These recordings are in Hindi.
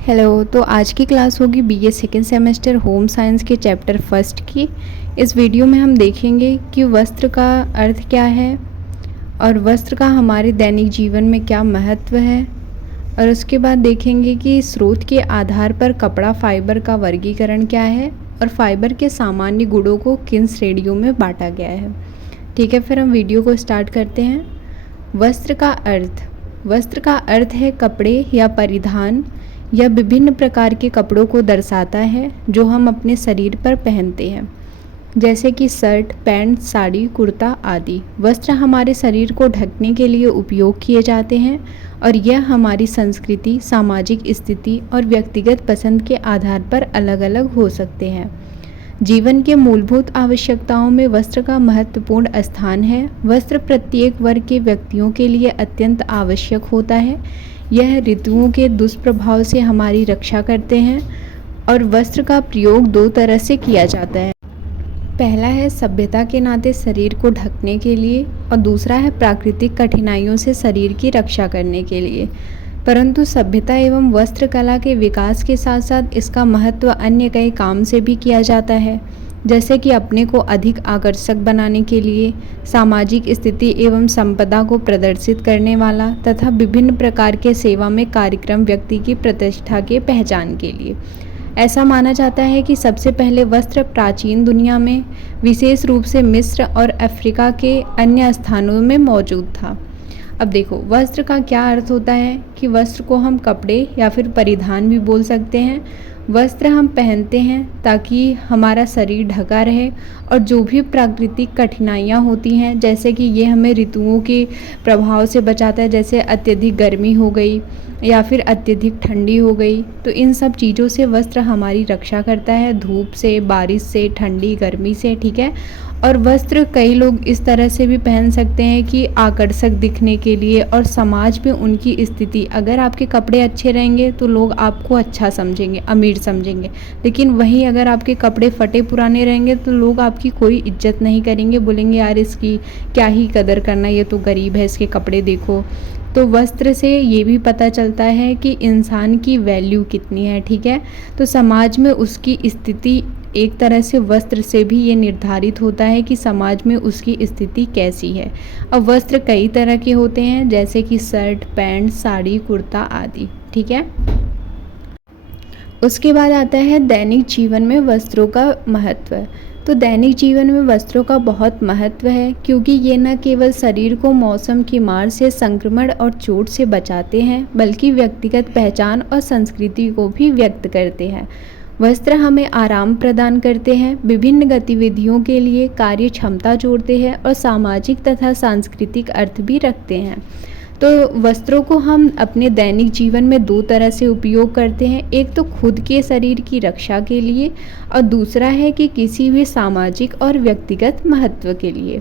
हेलो। तो आज की क्लास होगी BA second semester home science के चैप्टर फर्स्ट की। इस वीडियो में हम देखेंगे कि वस्त्र का अर्थ क्या है और वस्त्र का हमारे दैनिक जीवन में क्या महत्व है, और उसके बाद देखेंगे कि स्रोत के आधार पर कपड़ा फाइबर का वर्गीकरण क्या है और फाइबर के सामान्य गुणों को किन श्रेणियों में बांटा गया है। ठीक है, फिर हम वीडियो को स्टार्ट करते हैं। वस्त्र का अर्थ। वस्त्र का अर्थ है कपड़े या परिधान या विभिन्न प्रकार के कपड़ों को दर्शाता है जो हम अपने शरीर पर पहनते हैं, जैसे कि शर्ट, पैंट, साड़ी, कुर्ता आदि। वस्त्र हमारे शरीर को ढकने के लिए उपयोग किए जाते हैं और यह हमारी संस्कृति, सामाजिक स्थिति और व्यक्तिगत पसंद के आधार पर अलग अलग हो सकते हैं। जीवन के मूलभूत आवश्यकताओं में वस्त्र का महत्वपूर्ण स्थान है। वस्त्र प्रत्येक वर्ग के व्यक्तियों के लिए अत्यंत आवश्यक होता है। यह ऋतुओं के दुष्प्रभाव से हमारी रक्षा करते हैं और वस्त्र का प्रयोग दो तरह से किया जाता है। पहला है सभ्यता के नाते शरीर को ढकने के लिए और दूसरा है प्राकृतिक कठिनाइयों से शरीर की रक्षा करने के लिए। परंतु सभ्यता एवं वस्त्र कला के विकास के साथ साथ इसका महत्व अन्य कई काम से भी किया जाता है, जैसे कि अपने को अधिक आकर्षक बनाने के लिए, सामाजिक स्थिति एवं संपदा को प्रदर्शित करने वाला तथा विभिन्न प्रकार के सेवा में कार्यक्रम व्यक्ति की प्रतिष्ठा के पहचान के लिए। ऐसा माना जाता है कि सबसे पहले वस्त्र प्राचीन दुनिया में विशेष रूप से मिस्र और अफ्रीका के अन्य स्थानों में मौजूद था। अब देखो, वस्त्र का क्या अर्थ होता है कि वस्त्र को हम कपड़े या फिर परिधान भी बोल सकते हैं। वस्त्र हम पहनते हैं ताकि हमारा शरीर ढका रहे और जो भी प्राकृतिक कठिनाइयाँ होती हैं, जैसे कि ये हमें ऋतुओं के प्रभाव से बचाता है, जैसे अत्यधिक गर्मी हो गई या फिर अत्यधिक ठंडी हो गई, तो इन सब चीज़ों से वस्त्र हमारी रक्षा करता है, धूप से, बारिश से, ठंडी गर्मी से। ठीक है, और वस्त्र कई लोग इस तरह से भी पहन सकते हैं कि आकर्षक दिखने के लिए और समाज में उनकी स्थिति, अगर आपके कपड़े अच्छे रहेंगे तो लोग आपको अच्छा समझेंगे, अमीर समझेंगे। लेकिन वहीं अगर आपके कपड़े फटे पुराने रहेंगे तो लोग आपकी कोई इज्जत नहीं करेंगे, बोलेंगे यार इसकी क्या ही कदर करना, ये तो गरीब है, इसके कपड़े देखो। तो वस्त्र से ये भी पता चलता है कि इंसान की वैल्यू कितनी है। ठीक है, तो समाज में उसकी स्थिति एक तरह से वस्त्र से भी ये निर्धारित होता है कि समाज में उसकी स्थिति कैसी है। अब वस्त्र कई तरह के होते हैं, जैसे कि शर्ट, पैंट, साड़ी, कुर्ता आदि। ठीक है, उसके बाद आता है दैनिक जीवन में वस्त्रों का महत्व। तो दैनिक जीवन में वस्त्रों का बहुत महत्व है, क्योंकि ये न केवल शरीर को मौसम की मार से, संक्रमण और चोट से बचाते हैं, बल्कि व्यक्तिगत पहचान और संस्कृति को भी व्यक्त करते हैं। वस्त्र हमें आराम प्रदान करते हैं, विभिन्न गतिविधियों के लिए कार्य क्षमता जोड़ते हैं और सामाजिक तथा सांस्कृतिक अर्थ भी रखते हैं। तो वस्त्रों को हम अपने दैनिक जीवन में दो तरह से उपयोग करते हैं। एक तो खुद के शरीर की रक्षा के लिए और दूसरा है कि किसी भी सामाजिक और व्यक्तिगत महत्व के लिए।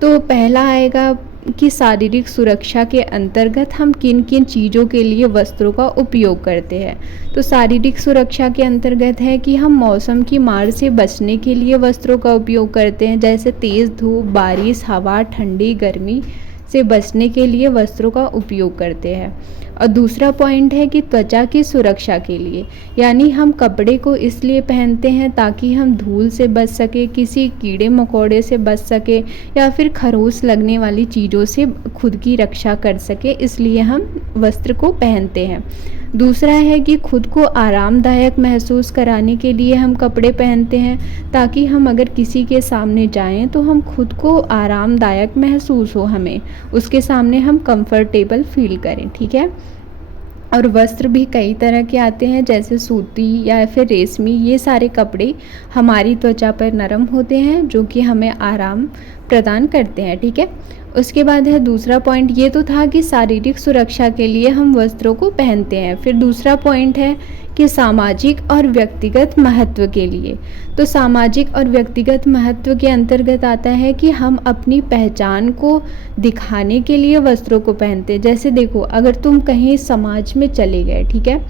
तो पहला आएगा कि शारीरिक सुरक्षा के अंतर्गत हम किन किन चीज़ों के लिए वस्त्रों का उपयोग करते हैं। तो शारीरिक सुरक्षा के अंतर्गत है कि हम मौसम की मार से बचने के लिए वस्त्रों का उपयोग करते हैं, जैसे तेज़ धूप, बारिश, हवा, ठंडी, गर्मी से बचने के लिए वस्त्रों का उपयोग करते हैं। और दूसरा पॉइंट है कि त्वचा की सुरक्षा के लिए, यानी हम कपड़े को इसलिए पहनते हैं ताकि हम धूल से बच सके, किसी कीड़े मकोड़े से बच सके या फिर खरोंच लगने वाली चीज़ों से खुद की रक्षा कर सके, इसलिए हम वस्त्र को पहनते हैं। दूसरा है कि खुद को आरामदायक महसूस कराने के लिए हम कपड़े पहनते हैं, ताकि हम अगर किसी के सामने जाएं तो हम खुद को आरामदायक महसूस हो, हमें उसके सामने हम कंफर्टेबल फील करें। ठीक है, और वस्त्र भी कई तरह के आते हैं, जैसे सूती या फिर रेशमी। ये सारे कपड़े हमारी त्वचा पर नरम होते हैं, जो कि हमें आराम प्रदान करते हैं। ठीक है, उसके बाद है दूसरा पॉइंट, ये तो था कि शारीरिक सुरक्षा के लिए हम वस्त्रों को पहनते हैं। फिर दूसरा पॉइंट है कि सामाजिक और व्यक्तिगत महत्व के लिए। तो सामाजिक और व्यक्तिगत महत्व के अंतर्गत आता है कि हम अपनी पहचान को दिखाने के लिए वस्त्रों को पहनते हैं। जैसे देखो, अगर तुम कहीं समाज में चले गए, ठीक है,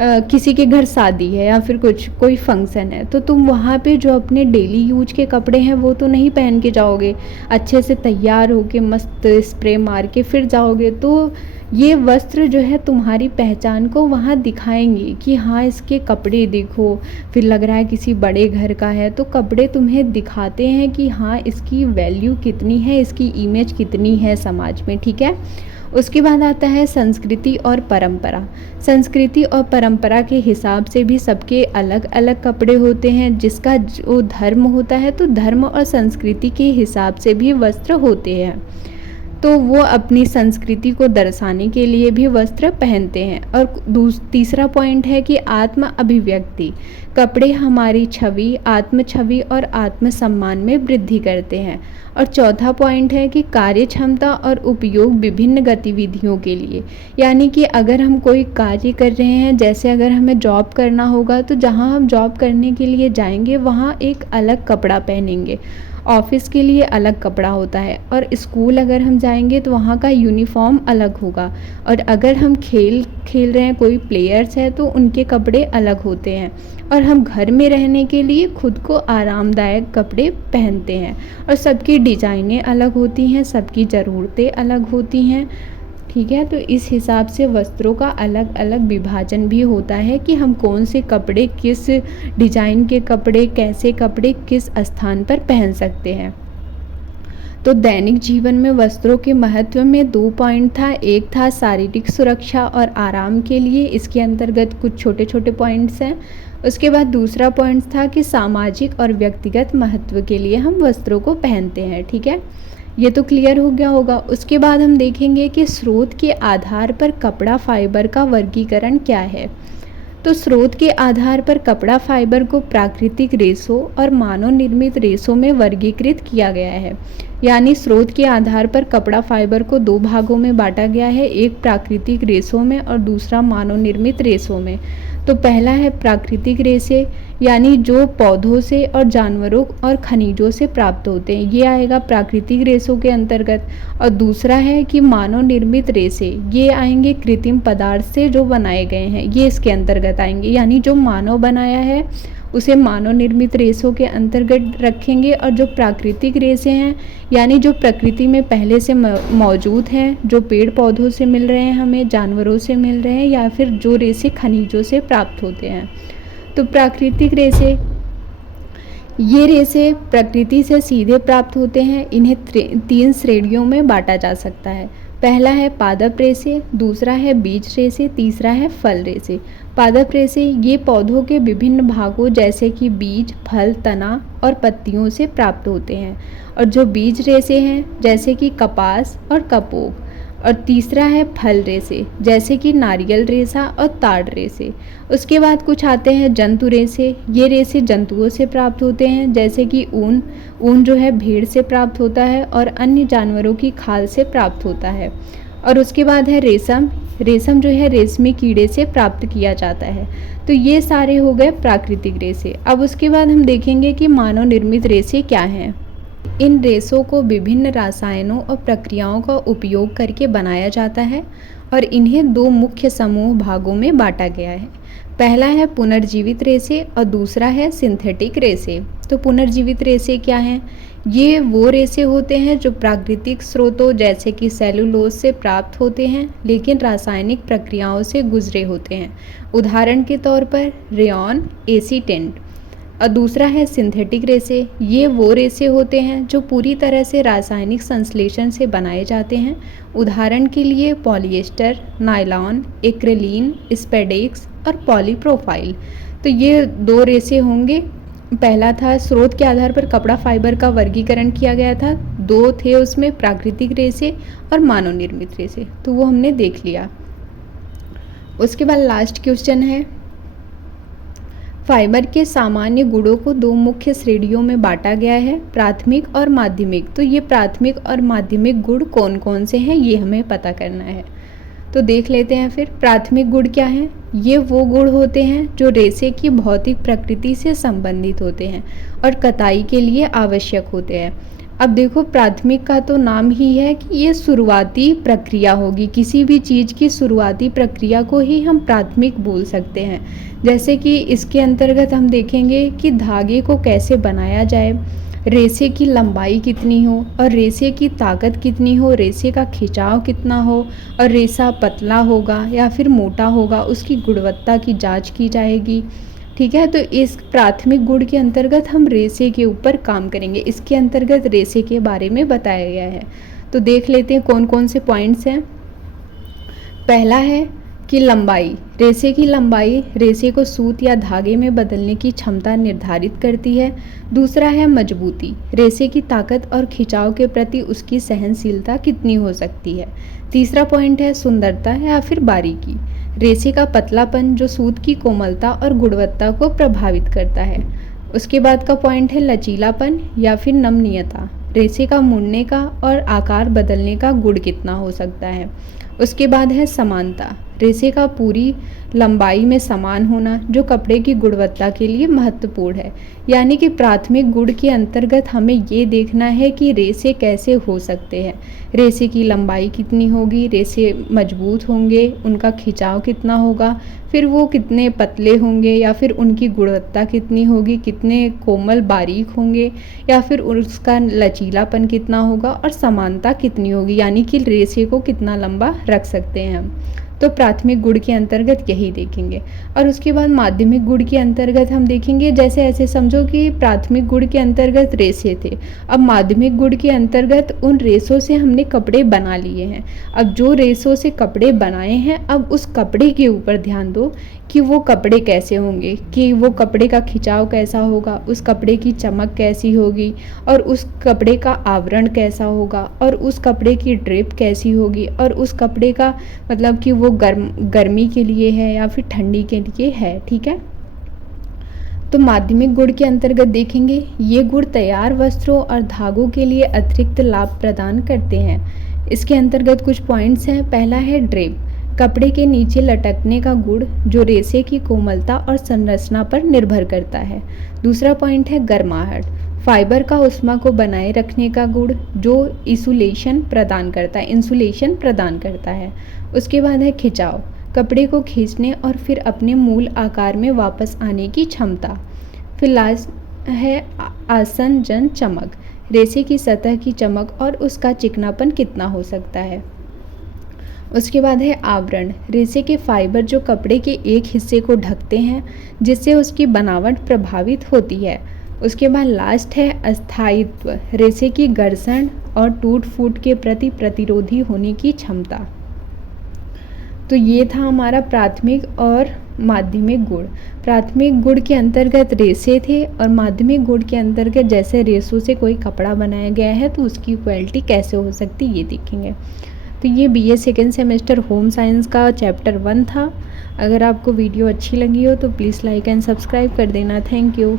किसी के घर शादी है या फिर कोई फंक्शन है, तो तुम वहाँ पे जो अपने डेली यूज के कपड़े हैं वो तो नहीं पहन के जाओगे, अच्छे से तैयार होके मस्त स्प्रे मार के फिर जाओगे। तो ये वस्त्र जो है तुम्हारी पहचान को वहाँ दिखाएंगे कि हाँ इसके कपड़े देखो, फिर लग रहा है किसी बड़े घर का है, तो कपड़े तुम्हें दिखाते हैं कि हाँ इसकी वैल्यू कितनी है, इसकी इमेज कितनी है समाज में, ठीक है। उसके बाद आता है संस्कृति और परंपरा। संस्कृति और परंपरा के हिसाब से भी सबके अलग अलग कपड़े होते हैं। जिसका जो धर्म होता है तो धर्म और संस्कृति के हिसाब से भी वस्त्र होते हैं, तो वो अपनी संस्कृति को दर्शाने के लिए भी वस्त्र पहनते हैं। और तीसरा पॉइंट है कि आत्म अभिव्यक्ति। कपड़े हमारी छवि, आत्म छवि और आत्मसम्मान में वृद्धि करते हैं। और चौथा पॉइंट है कि कार्य क्षमता और उपयोग विभिन्न गतिविधियों के लिए, यानी कि अगर हम कोई कार्य कर रहे हैं, जैसे अगर हमें जॉब करना होगा तो जहाँ हम जॉब करने के लिए जाएंगे वहाँ एक अलग कपड़ा पहनेंगे, ऑफिस के लिए अलग कपड़ा होता है। और स्कूल अगर हम जाएंगे तो वहाँ का यूनिफॉर्म अलग होगा। और अगर हम खेल खेल रहे हैं, कोई प्लेयर्स है तो उनके कपड़े अलग होते हैं। और हम घर में रहने के लिए खुद को आरामदायक कपड़े पहनते हैं। और सबकी डिज़ाइनें अलग होती हैं, सबकी ज़रूरतें अलग होती हैं, ठीक है। तो इस हिसाब से वस्त्रों का अलग अलग विभाजन भी होता है कि हम कौन से कपड़े, किस डिज़ाइन के कपड़े, कैसे कपड़े किस स्थान पर पहन सकते हैं। तो दैनिक जीवन में वस्त्रों के महत्व में 2 पॉइंट था। एक था शारीरिक सुरक्षा और आराम के लिए, इसके अंतर्गत कुछ छोटे छोटे पॉइंट्स हैं। उसके बाद दूसरा पॉइंट था कि सामाजिक और व्यक्तिगत महत्व के लिए हम वस्त्रों को पहनते हैं, ठीक है। ये तो क्लियर हो गया होगा। उसके बाद हम देखेंगे कि स्रोत के आधार पर कपड़ा फाइबर का वर्गीकरण क्या है। तो स्रोत के आधार पर कपड़ा फाइबर को प्राकृतिक रेशों और मानव निर्मित रेशों में वर्गीकृत किया गया है। यानी स्रोत के आधार पर कपड़ा फाइबर को 2 भागों में बांटा गया है, एक प्राकृतिक रेशों में और दूसरा मानव निर्मित रेशों में। तो पहला है प्राकृतिक रेशे, यानी जो पौधों से और जानवरों और खनिजों से प्राप्त होते हैं, ये आएगा प्राकृतिक रेशों के अंतर्गत। और दूसरा है कि मानव निर्मित रेशे, ये आएंगे कृत्रिम पदार्थ से जो बनाए गए हैं, ये इसके अंतर्गत आएंगे। यानी जो मानव बनाया है उसे मानव निर्मित रेशों के अंतर्गत रखेंगे। और जो प्राकृतिक रेशे हैं, यानी जो प्रकृति में पहले से मौजूद हैं, जो पेड़ पौधों से मिल रहे हैं, हमें जानवरों से मिल रहे हैं, या फिर जो रेशे खनिजों से प्राप्त होते हैं। तो प्राकृतिक रेशे, ये रेशे प्रकृति से सीधे प्राप्त होते हैं। इन्हें 3 श्रेणियों में बांटा जा सकता है। पहला है पादप रेशे, दूसरा है बीज रेशे, तीसरा है फल रेशे। पादप रेशे ये पौधों के विभिन्न भागों जैसे कि बीज, फल, तना और पत्तियों से प्राप्त होते हैं। और जो बीज रेशे हैं जैसे कि कपास और कपोक। और तीसरा है फल रेशे जैसे कि नारियल रेशा और ताड़ रेशे। उसके बाद कुछ आते हैं जंतु रेशे। ये रेशे जंतुओं से प्राप्त होते हैं जैसे कि ऊन जो है भेड़ से प्राप्त होता है और अन्य जानवरों की खाल से प्राप्त होता है। और उसके बाद है रेशम। रेशम जो है रेशमी कीड़े से प्राप्त किया जाता है। तो ये सारे हो गए प्राकृतिक रेशे। अब उसके बाद हम देखेंगे कि मानव निर्मित रेशे क्या हैं। इन रेशों को विभिन्न रसायनों और प्रक्रियाओं का उपयोग करके बनाया जाता है और इन्हें 2 मुख्य समूह भागों में बांटा गया है। पहला है पुनर्जीवित रेशे और दूसरा है सिंथेटिक रेशे। तो पुनर्जीवित रेशे क्या हैं? ये वो रेशे होते हैं जो प्राकृतिक स्रोतों जैसे कि सेलुलोज से प्राप्त होते हैं लेकिन रासायनिक प्रक्रियाओं से गुजरे होते हैं। उदाहरण के तौर पर रेयॉन, एसीटेंट। और दूसरा है सिंथेटिक रेशे। ये वो रेशे होते हैं जो पूरी तरह से रासायनिक संश्लेषण से बनाए जाते हैं। उदाहरण के लिए पॉलिएस्टर, नायलॉन, एक्रिलीन, स्पेडेक्स और पॉलीप्रोफाइल। तो ये 2 रेशे होंगे। पहला था स्रोत के आधार पर कपड़ा फाइबर का वर्गीकरण किया गया था। 2 थे उसमें, प्राकृतिक रेशे और मानव निर्मित रेशे। तो वो हमने देख लिया। उसके बाद लास्ट क्वेश्चन है, फाइबर के सामान्य गुणों को 2 मुख्य श्रेणियों में बांटा गया है, प्राथमिक और माध्यमिक। तो ये प्राथमिक और माध्यमिक गुण कौन कौन से हैं ये हमें पता करना है। तो देख लेते हैं फिर। प्राथमिक गुण क्या हैं? ये वो गुण होते हैं जो रेशे की भौतिक प्रकृति से संबंधित होते हैं और कताई के लिए आवश्यक होते हैं। अब देखो, प्राथमिक का तो नाम ही है कि ये शुरुआती प्रक्रिया होगी, किसी भी चीज़ की शुरुआती प्रक्रिया को ही हम प्राथमिक बोल सकते हैं। जैसे कि इसके अंतर्गत हम देखेंगे कि धागे को कैसे बनाया जाए, रेशे की लंबाई कितनी हो और रेशे की ताकत कितनी हो, रेशे का खिंचाव कितना हो और रेशा पतला होगा या फिर मोटा होगा, उसकी गुणवत्ता की जांच की जाएगी। ठीक है, तो इस प्राथमिक गुण के अंतर्गत हम रेशे के ऊपर काम करेंगे। इसके अंतर्गत रेशे के बारे में बताया गया है। तो देख लेते हैं कौन कौन से पॉइंट्स हैं। पहला है कि लंबाई, रेशे की लंबाई रेशे को सूत या धागे में बदलने की क्षमता निर्धारित करती है। दूसरा है मजबूती, रेशे की ताकत और खिंचाव के प्रति उसकी सहनशीलता कितनी हो सकती है। तीसरा पॉइंट है सुंदरता या फिर बारीकी, रेशे का पतलापन जो सूत की कोमलता और गुणवत्ता को प्रभावित करता है। उसके बाद का पॉइंट है लचीलापन या फिर नमनीयता, रेशे का मुड़ने का और आकार बदलने का गुण कितना हो सकता है। उसके बाद है समानता, रेशे का पूरी लंबाई में समान होना जो कपड़े की गुणवत्ता के लिए महत्वपूर्ण है। यानी कि प्राथमिक गुण के अंतर्गत हमें ये देखना है कि रेशे कैसे हो सकते हैं, रेशे की लंबाई कितनी होगी, रेशे मजबूत होंगे, उनका खिंचाव कितना होगा, फिर वो कितने पतले होंगे या फिर उनकी गुणवत्ता कितनी होगी, कितने कोमल बारीक होंगे या फिर उसका लचीलापन कितना होगा और समानता कितनी होगी, यानी कि रेशे को कितना लंबा रख सकते हैं हम। तो प्राथमिक गुण के अंतर्गत यही देखेंगे। और उसके बाद माध्यमिक गुण के अंतर्गत हम देखेंगे, जैसे ऐसे समझो कि प्राथमिक गुण के अंतर्गत रेशे थे, अब माध्यमिक गुण के अंतर्गत उन रेशों से हमने कपड़े बना लिए हैं। अब जो रेशों से कपड़े बनाए हैं, अब उस कपड़े के ऊपर ध्यान दो कि वो कपड़े कैसे होंगे, कि वो कपड़े का खिंचाव कैसा होगा, उस कपड़े की चमक कैसी होगी और उस कपड़े का आवरण कैसा होगा और उस कपड़े की ड्रिप कैसी होगी और उस कपड़े का मतलब कि वो गर्मी के लिए है या फिर ठंडी के लिए है। ठीक है, तो माध्यमिक गुण के अंतर्गत देखेंगे, ये गुण तैयार वस्त्रों और धागों के लिए अतिरिक्त लाभ प्रदान करते हैं। इसके अंतर्गत कुछ पॉइंट्स हैं। पहला है ड्रेप, कपड़े के नीचे लटकने का गुण जो रेशे की कोमलता और संरचना पर निर्भर करता है। दूसरा पॉइंट है गर्माहट, फाइबर का ऊष्मा को बनाए रखने का गुण जो इंसुलेशन प्रदान करता है। उसके बाद है खिंचाव, कपड़े को खींचने और फिर अपने मूल आकार में वापस आने की क्षमता। फिर लास्ट है आसंजन चमक, रेशे की सतह की चमक और उसका चिकनापन कितना हो सकता है। उसके बाद है आवरण, रेशे के फाइबर जो कपड़े के एक हिस्से को ढकते हैं जिससे उसकी बनावट प्रभावित होती है। उसके बाद लास्ट है अस्थायित्व, रेशे की घर्षण और टूट फूट के प्रति प्रतिरोधी होने की क्षमता। तो ये था हमारा प्राथमिक और माध्यमिक गुण। प्राथमिक गुण के अंतर्गत रेशे थे और माध्यमिक गुण के अंतर्गत जैसे रेशों से कोई कपड़ा बनाया गया है तो उसकी क्वालिटी कैसे हो सकती है ये देखेंगे। तो ये BA second semester home science का चैप्टर 1 था। अगर आपको वीडियो अच्छी लगी हो तो प्लीज़ लाइक एंड सब्सक्राइब कर देना। Thank you.